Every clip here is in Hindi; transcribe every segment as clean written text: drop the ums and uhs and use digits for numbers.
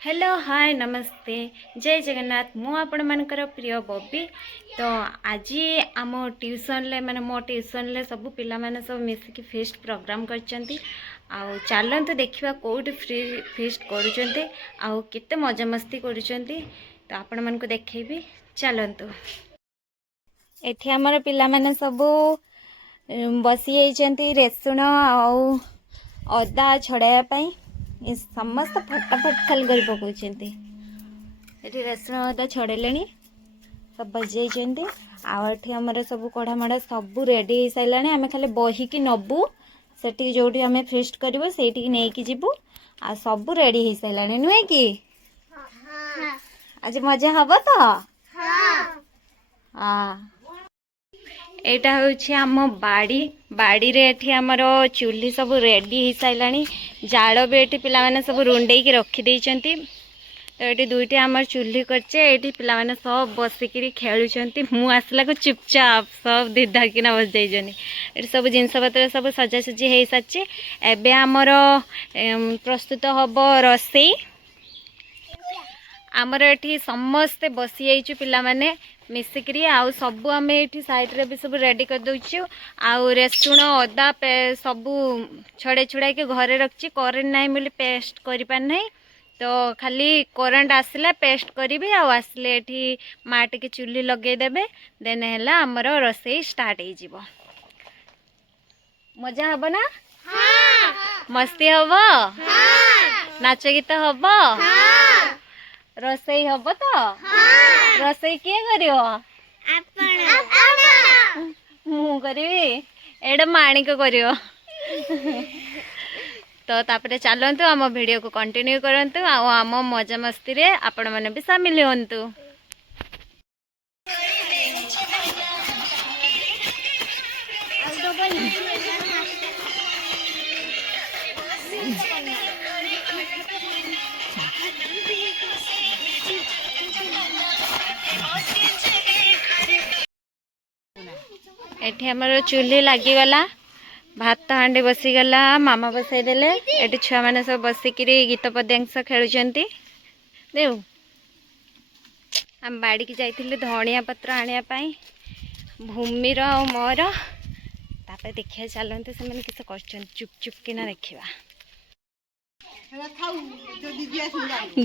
हेलो हाय नमस्ते जय जगन्नाथ मु आपण मानकर प्रिय बॉबी। तो आज आम ट्यूशन ले माने मो ट्यूशन ले सब पिला माने सब मिसिकी फेस्ट प्रोग्राम करचंती। आउ चलते देखिबा कोड फ्री फेस्ट करूचंती आउ केते मजा मस्ती करूचंती। तो आपण मन को देखैबी चलंतु। एठी हमर पिला माने सब बसी जाइचंती रेसुण आउ अदा छड़ाया पई ये समस्त फटाफट खाली कर पकाउछंती। एठी रसुण अदा छड़ेलेनी सब बजाइछंती आ एठी हमर सब कढ़ा मढ़ा सब रेडी हो साइलानी। आमे खाली बही की नबू सेठी जोठी आमे फेस्ट करबो सेठी नै की जिबू आ सब रेडी हो साइलानी नुए की। हां आज मजा हबो तो। हां एटा होछि आम बाड़ी बाड़ी रे एठी हमर चूल्ही सब रेडी हो साइलानी। जाल भी एठी पिला माने सब रुंडे की रखी देइचंती। तो ये दुईटी आमर चूल्ही करचे ये पिला माने सब बसिकी खेलुचंती। मु आसला को चुपचाप सब दिदा किना बस जाइजनी। ये सब जिनस पत्र सब सजासजी हो सारी एबे आमर प्रस्तुत हब रसई। आमर एठी समस्ते बसी जाइछु पिला माने मिसिकी आउ सब आम ये साइड रे भी सब रेडी कर दउछु। आउ रेसुण अदा सबू छड़े छुड़ा के घरे रखी करेन्ट ना बोली पेस्ट कर पार नहीं। तो खाली करेन्ट आसला पेस्ट करी आसले एठी माटी के चूल्ही लगे देबे देन हैला हमर रसई स्टार्ट हो जिवो। मजा हबो ना। हां मस्ती हबो। हां नाच गीत हबो। हां रसई हबो तो। हां रसई के करियो आपण मु करिवी एडा माणिक करियो। तो तापरे चलतु आम वीडियो को कंटिन्यू करंतु आम मजा मस्ती रे आपण माने भी शामिल होंतु। एठी हमर चूल्ही लागी गला भात हांडी बसीगला मामा बसई देले। एटी छुआ मैंने सब बसिकी गीत पद्यांश खेलुचंती। देव हम बाड़ी की जाइथिलु धनिया पत्र आनिया पाई भूमिर आ मोर तापर देखिया चलते से मैंने किस करछन चुप चुप किना देखिबा।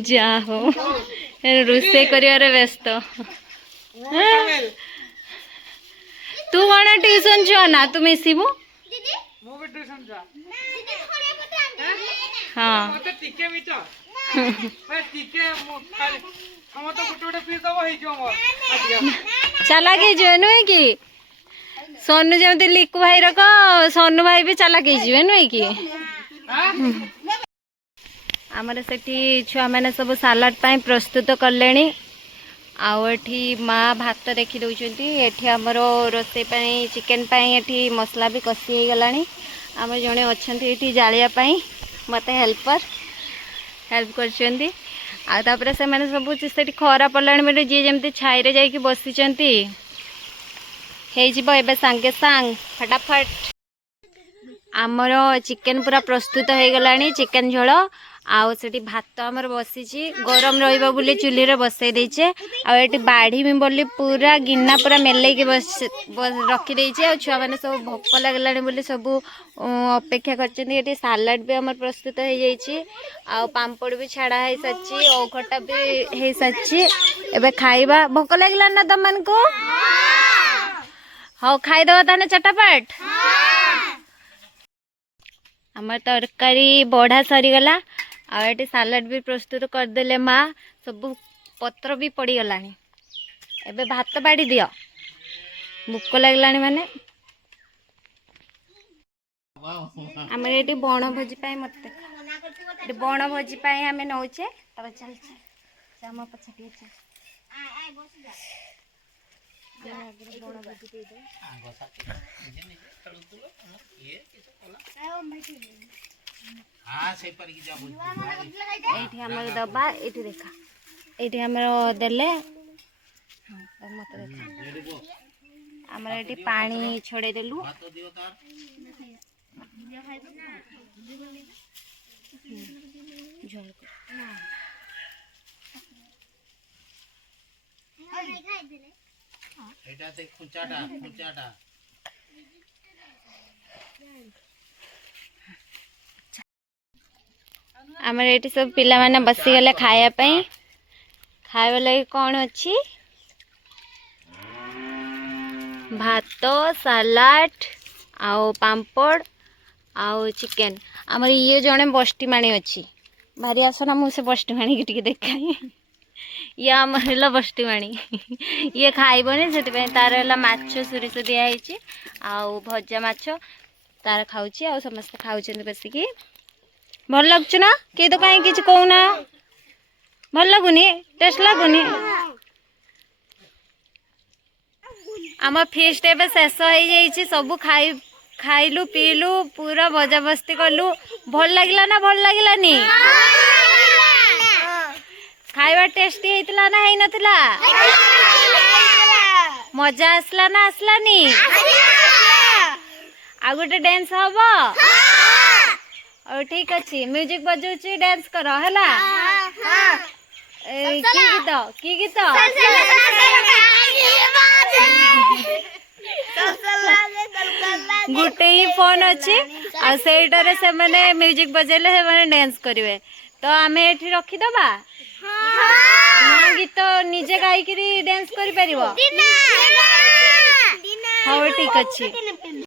जा हो रोसे करियारे व्यस्त। तू कौन ट्यूशन जो ना तू मिसिबू मो भी ट्यूशन जा हां मते टिके मिटो पे टिके मो खाली हम तो गुटे गुटे पी दबो हे जो मोर चला के जो नुए की सोनू जेमते लिकु भाई रक सोनू भाई भी चला के जीवे नुए की। हमर सेठी छुआ माने सब सलाड पाई प्रस्तुत करलेनी। आउ एठी माँ भात देखी दउचंती। एठी हमर रोसे पाई चिकन पाई एठी मसला भी कसी हो गलानी। आम जने अछंती एठी जालिया पाई मते हेल्पर हेल्प करचंती। आ तापरे से माने सब सेठी खरा पड़लानी बेटे जी जेमती छाई रे जाई की बसिचंती हे जिवो एबे सांगे सांग फटाफट। आमर चिकन पूरा प्रस्तुत हो गलानी चिकन झोल आउ सेठी भात आमर बसीची गरम रहिबा बोली चूल्ही रे बसई देइचे। आ एठी बाढ़ी में बोली पूरा गिन्ना पूरा मेले के बस रखी देइचे। आ छुआ माने सब भोक लागलानी बोली सब अपेक्षा करचंती। एठी सलाड भी आमर प्रस्तुत हो जाइची आ पांपड़ भी छाड़ा है सच्ची ओ खट्टा भी है सच्ची। एबे खाइबा भोक लागला ना तमन को। हां खाइ दवा ताने चटापट। हमर तरकारी बढ़ा सरी गला आ एटी सलाड भी प्रस्तुत करदेले माँ सब पत्र भी पड़ी गलानी। एबे भात बाड़ी दियो भूक लागलानी माने। आम ये बण भोजी पाई मत बण भोजी पाई आम नौचे तब चल चल आम पछे चल एठी हमर दबा एठी देखा एठी हमर देले मत देखा हमर एठी पानी छोड़े देलु झोल एटा से खुंचाटा खुंचाटा आमर ये सब पिला माने बसी गले खाया पई खाଇବା लागि कौन अच्छी भात सलाड आउ पांपड़ आउ चिकेन आमर ये जड़े बस्टीमाणी अच्छी भारी आसना मुझे बस्टीमाणी की देखाई ये आमर बस्टीमाणी ये खाइबनी से तार है माछ सोरिष दिखाई आउ भजा माछ तार खाऊची आ समस्त खाऊँ बसिकी भल लगुच ना किए तो कहीं किसी कहना भल लगुनि टेस्ट लगुनि आम फीस्ट एवं शेष हो जाइए सब खाइलु पीलु पूरा मजा मस्ती कलु भल लगिला ना भल लगिलानी खाइबा टेस्टी होइतला ना हेई नथिला मजा आसला ना आसलानी आ गोटे डांस हबो और ठीक अच्छी म्यूजिक बजाउची डांस करो हैला की गीत गोटे ही फोन अच्छी आ सेटारे से माने म्यूजिक बजेले से माने डांस करिवे तो आमे एठी रखी दबा ना गीत निजे गाई करी डांस करि परिबो हाँ ठीक अच्छी।